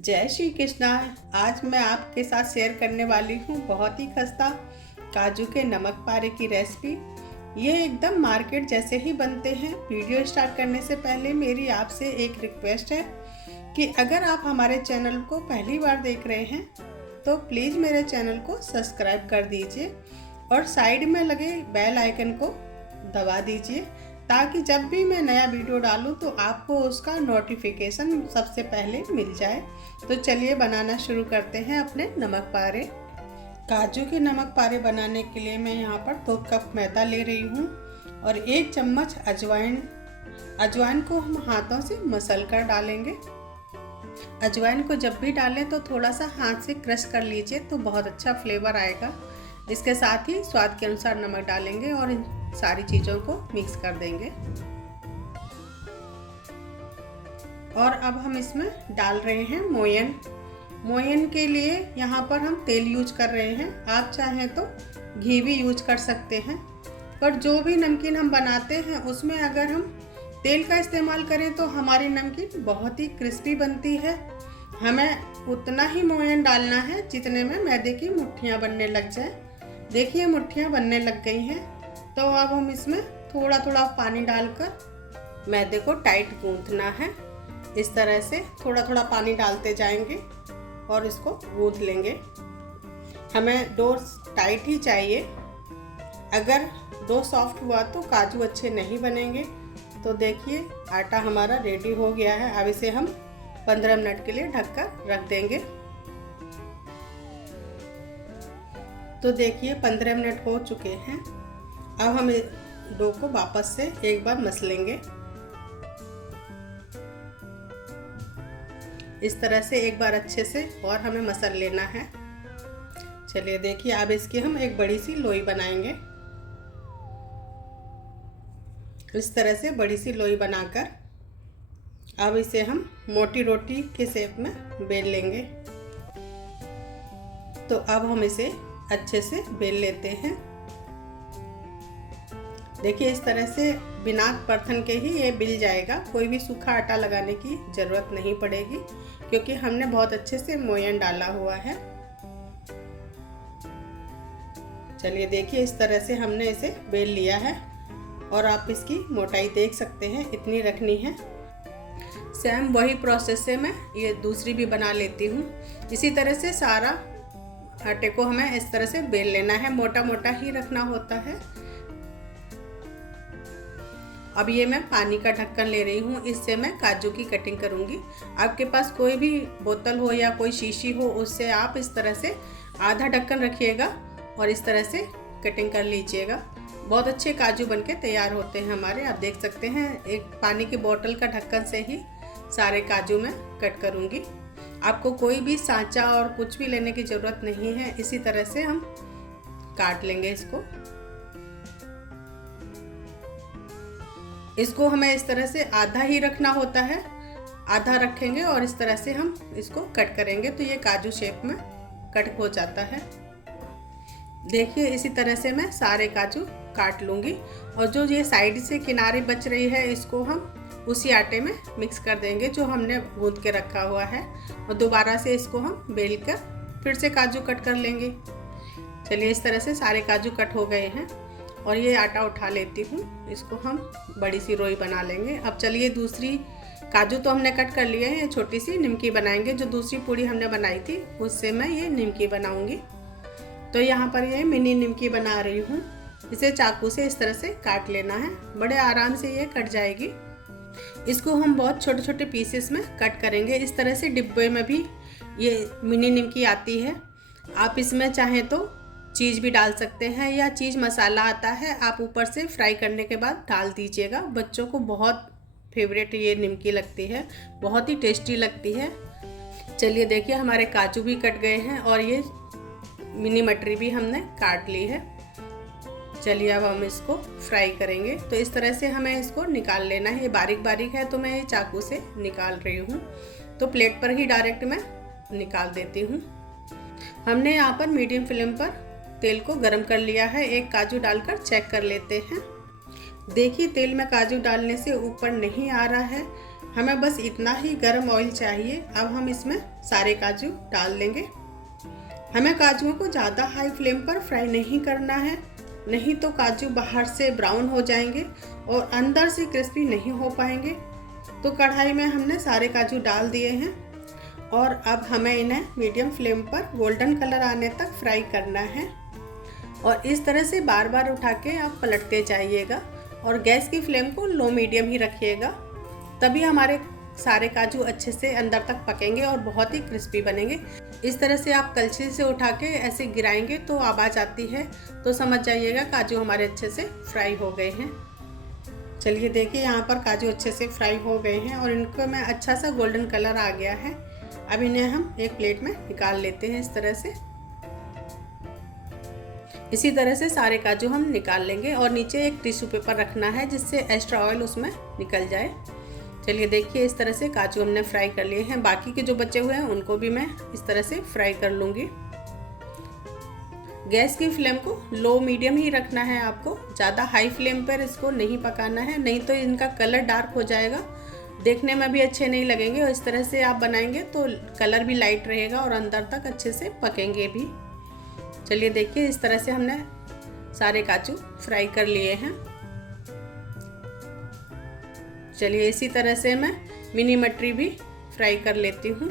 जय श्री कृष्णा। आज मैं आपके साथ शेयर करने वाली हूँ बहुत ही खस्ता काजू के नमक पारे की रेसिपी। ये एकदम मार्केट जैसे ही बनते हैं। वीडियो स्टार्ट करने से पहले मेरी आपसे एक रिक्वेस्ट है कि अगर आप हमारे चैनल को पहली बार देख रहे हैं तो प्लीज़ मेरे चैनल को सब्सक्राइब कर दीजिए और साइड में लगे बेल आइकन को दबा दीजिए ताकि जब भी मैं नया वीडियो डालूं तो आपको उसका नोटिफिकेशन सबसे पहले मिल जाए। तो चलिए बनाना शुरू करते हैं अपने नमक पारे। काजू के नमक पारे बनाने के लिए मैं यहाँ पर 2 कप मैदा ले रही हूँ और 1 चम्मच अजवाइन को हम हाथों से मसल कर डालेंगे। अजवाइन को जब भी डालें तो थोड़ा सा हाथ से क्रश कर लीजिए तो बहुत अच्छा फ्लेवर आएगा। इसके साथ ही स्वाद के अनुसार नमक डालेंगे और इन सारी चीज़ों को मिक्स कर देंगे। और अब हम इसमें डाल रहे हैं मोयन के लिए यहाँ पर हम तेल यूज कर रहे हैं। आप चाहें तो घी भी यूज कर सकते हैं, पर जो भी नमकीन हम बनाते हैं उसमें अगर हम तेल का इस्तेमाल करें तो हमारी नमकीन बहुत ही क्रिस्पी बनती है। हमें उतना ही मोयन डालना है जितने में मैदे की मुट्ठियाँ बनने लग जाए। देखिए मुट्ठियाँ बनने लग गई हैं, तो अब हम इसमें थोड़ा थोड़ा पानी डालकर मैदे को टाइट गूंथना है। इस तरह से थोड़ा थोड़ा पानी डालते जाएंगे और इसको गूंथ लेंगे। हमें डो टाइट ही चाहिए। अगर डो सॉफ्ट हुआ तो काजू अच्छे नहीं बनेंगे। तो देखिए आटा हमारा रेडी हो गया है। अब इसे हम 15 मिनट के लिए ढककर रख देंगे। तो देखिए 15 मिनट हो चुके हैं। अब हम डो को वापस से एक बार मसलेंगे। इस तरह से एक बार अच्छे से और हमें मसल लेना है। चलिए देखिए अब इसकी हम एक बड़ी सी लोई बनाएंगे। इस तरह से बड़ी सी लोई बनाकर अब इसे हम मोटी रोटी के शेप में बेल लेंगे। तो अब हम इसे अच्छे से बेल लेते हैं। देखिए इस तरह से बिना परथन के ही ये बिल जाएगा। कोई भी सूखा आटा लगाने की ज़रूरत नहीं पड़ेगी क्योंकि हमने बहुत अच्छे से मोयन डाला हुआ है। चलिए देखिए इस तरह से हमने इसे बेल लिया है और आप इसकी मोटाई देख सकते हैं, इतनी रखनी है। सेम वही प्रोसेस से मैं ये दूसरी भी बना लेती हूँ। इसी तरह से सारा आटे को हमें इस तरह से बेल लेना है। मोटा मोटा ही रखना होता है। अब ये मैं पानी का ढक्कन ले रही हूँ, इससे मैं काजू की कटिंग करूँगी। आपके पास कोई भी बोतल हो या कोई शीशी हो उससे आप इस तरह से आधा ढक्कन रखिएगा और इस तरह से कटिंग कर लीजिएगा। बहुत अच्छे काजू बनके तैयार होते हैं हमारे। आप देख सकते हैं एक पानी की बोतल का ढक्कन से ही सारे काजू मैं कट करूँगी। आपको कोई भी सांचा और कुछ भी लेने की ज़रूरत नहीं है। इसी तरह से हम काट लेंगे इसको हमें इस तरह से आधा ही रखना होता है। आधा रखेंगे और इस तरह से हम इसको कट करेंगे तो ये काजू शेप में कट हो जाता है। देखिए इसी तरह से मैं सारे काजू काट लूँगी और जो ये साइड से किनारे बच रही है इसको हम उसी आटे में मिक्स कर देंगे जो हमने गूंथ के रखा हुआ है और दोबारा से इसको हम बेल कर फिर से काजू कट कर लेंगे। चलिए इस तरह से सारे काजू कट हो गए हैं और ये आटा उठा लेती हूँ। इसको हम बड़ी सी रोई बना लेंगे। अब चलिए दूसरी काजू तो हमने कट कर लिए हैं, छोटी सी निमकी बनाएंगे। जो दूसरी पूड़ी हमने बनाई थी उससे मैं ये निमकी बनाऊँगी। तो यहाँ पर ये मिनी निमकी बना रही हूँ। इसे चाकू से इस तरह से काट लेना है, बड़े आराम से ये कट जाएगी। इसको हम बहुत छोटे छोटे पीसेस में कट करेंगे। इस तरह से डिब्बे में भी ये मिनी निमकी आती है। आप इसमें चाहें तो चीज़ भी डाल सकते हैं या चीज़ मसाला आता है, आप ऊपर से फ्राई करने के बाद डाल दीजिएगा। बच्चों को बहुत फेवरेट ये निमकी लगती है, बहुत ही टेस्टी लगती है। चलिए देखिए हमारे काजू भी कट गए हैं और ये मिनी मटरी भी हमने काट ली है। चलिए अब हम इसको फ्राई करेंगे। तो इस तरह से हमें इसको निकाल लेना है। ये बारीक बारीक है तो मैं ये चाकू से निकाल रही हूँ। तो प्लेट पर ही डायरेक्ट मैं निकाल देती हूँ। हमने यहाँ पर मीडियम फ्लेम पर तेल को गरम कर लिया है। एक काजू डालकर चेक कर लेते हैं। देखिए तेल में काजू डालने से ऊपर नहीं आ रहा है, हमें बस इतना ही गर्म ऑयल चाहिए। अब हम इसमें सारे काजू डाल देंगे। हमें काजुओं को ज़्यादा हाई फ्लेम पर फ्राई नहीं करना है, नहीं तो काजू बाहर से ब्राउन हो जाएंगे और अंदर से क्रिस्पी नहीं हो पाएंगे। तो कढ़ाई में हमने सारे काजू डाल दिए हैं और अब हमें इन्हें मीडियम फ्लेम पर गोल्डन कलर आने तक फ्राई करना है। और इस तरह से बार बार उठा के आप पलटते जाइएगा और गैस की फ्लेम को लो मीडियम ही रखिएगा, तभी हमारे सारे काजू अच्छे से अंदर तक पकेंगे और बहुत ही क्रिस्पी बनेंगे। इस तरह से आप कलछी से उठा के ऐसे गिराएंगे तो आवाज़ आती है, तो समझ जाइएगा काजू हमारे अच्छे से फ्राई हो गए हैं। चलिए देखिए, यहाँ पर काजू अच्छे से फ्राई हो गए हैं और इनको में अच्छा सा गोल्डन कलर आ गया है। अब इन्हें हम एक प्लेट में निकाल लेते हैं इस तरह से। इसी तरह से सारे काजू हम निकाल लेंगे और नीचे एक टिश्यू पेपर रखना है जिससे एक्स्ट्रा ऑयल उसमें निकल जाए। चलिए देखिए, इस तरह से काजू हमने फ्राई कर लिए हैं। बाकी के जो बचे हुए हैं उनको भी मैं इस तरह से फ्राई कर लूँगी। गैस की फ्लेम को लो मीडियम ही रखना है आपको, ज़्यादा हाई फ्लेम पर इसको नहीं पकाना है, नहीं तो इनका कलर डार्क हो जाएगा, देखने में भी अच्छे नहीं लगेंगे। और इस तरह से आप बनाएंगे तो कलर भी लाइट रहेगा और अंदर तक अच्छे से पकेंगे भी। चलिए देखिए, इस तरह से हमने सारे काजू फ्राई कर लिए हैं। चलिए इसी तरह से मैं मिनी मटरी भी फ्राई कर लेती हूँ।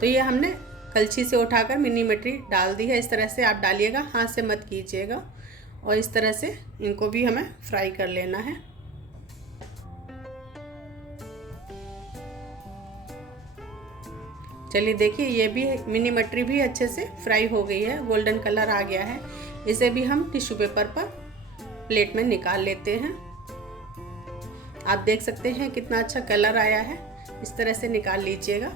तो ये हमने कलछी से उठाकर मिनी मटरी डाल दी है। इस तरह से आप डालिएगा, हाथ से मत कीजिएगा। और इस तरह से इनको भी हमें फ्राई कर लेना है। चलिए देखिए, ये भी मिनी मटरी भी अच्छे से फ्राई हो गई है, गोल्डन कलर आ गया है। इसे भी हम टिश्यू पेपर पर प्लेट में निकाल लेते हैं। आप देख सकते हैं कितना अच्छा कलर आया है, इस तरह से निकाल लीजिएगा।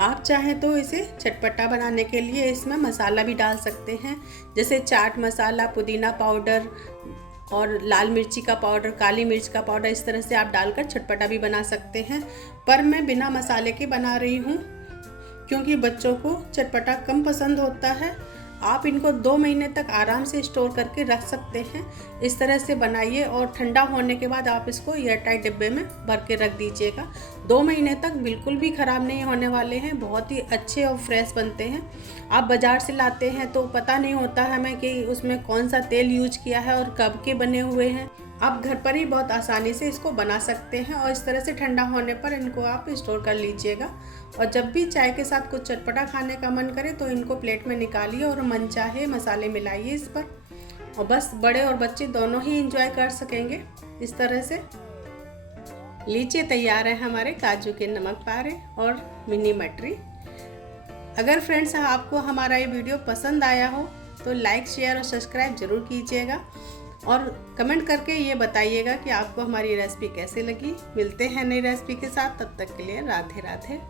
आप चाहें तो इसे चटपटा बनाने के लिए इसमें मसाला भी डाल सकते हैं, जैसे चाट मसाला, पुदीना पाउडर और लाल मिर्ची का पाउडर, काली मिर्च का पाउडर। इस तरह से आप डालकर चटपटा भी बना सकते हैं। पर मैं बिना मसाले के बना रही हूँ क्योंकि बच्चों को चटपटा कम पसंद होता है। आप इनको 2 महीने तक आराम से स्टोर करके रख सकते हैं। इस तरह से बनाइए और ठंडा होने के बाद आप इसको एयरटाइट डिब्बे में भर के रख दीजिएगा। 2 महीने तक बिल्कुल भी ख़राब नहीं होने वाले हैं, बहुत ही अच्छे और फ्रेश बनते हैं। आप बाज़ार से लाते हैं तो पता नहीं होता हमें कि उसमें कौन सा तेल यूज किया है और कब के बने हुए हैं। आप घर पर ही बहुत आसानी से इसको बना सकते हैं और इस तरह से ठंडा होने पर इनको आप स्टोर कर लीजिएगा। और जब भी चाय के साथ कुछ चटपटा खाने का मन करे तो इनको प्लेट में निकालिए और मनचाहे मसाले मिलाइए इस पर, और बस बड़े और बच्चे दोनों ही एंजॉय कर सकेंगे। इस तरह से लीजिए, तैयार है हमारे काजू के नमक पारे और मिनी मटरी। अगर फ्रेंड्स आपको हमारा ये वीडियो पसंद आया हो तो लाइक, शेयर और सब्सक्राइब ज़रूर कीजिएगा और कमेंट करके ये बताइएगा कि आपको हमारी रेसिपी कैसे लगी। मिलते हैं नई रेसिपी के साथ, तब तक के लिए राधे राधे।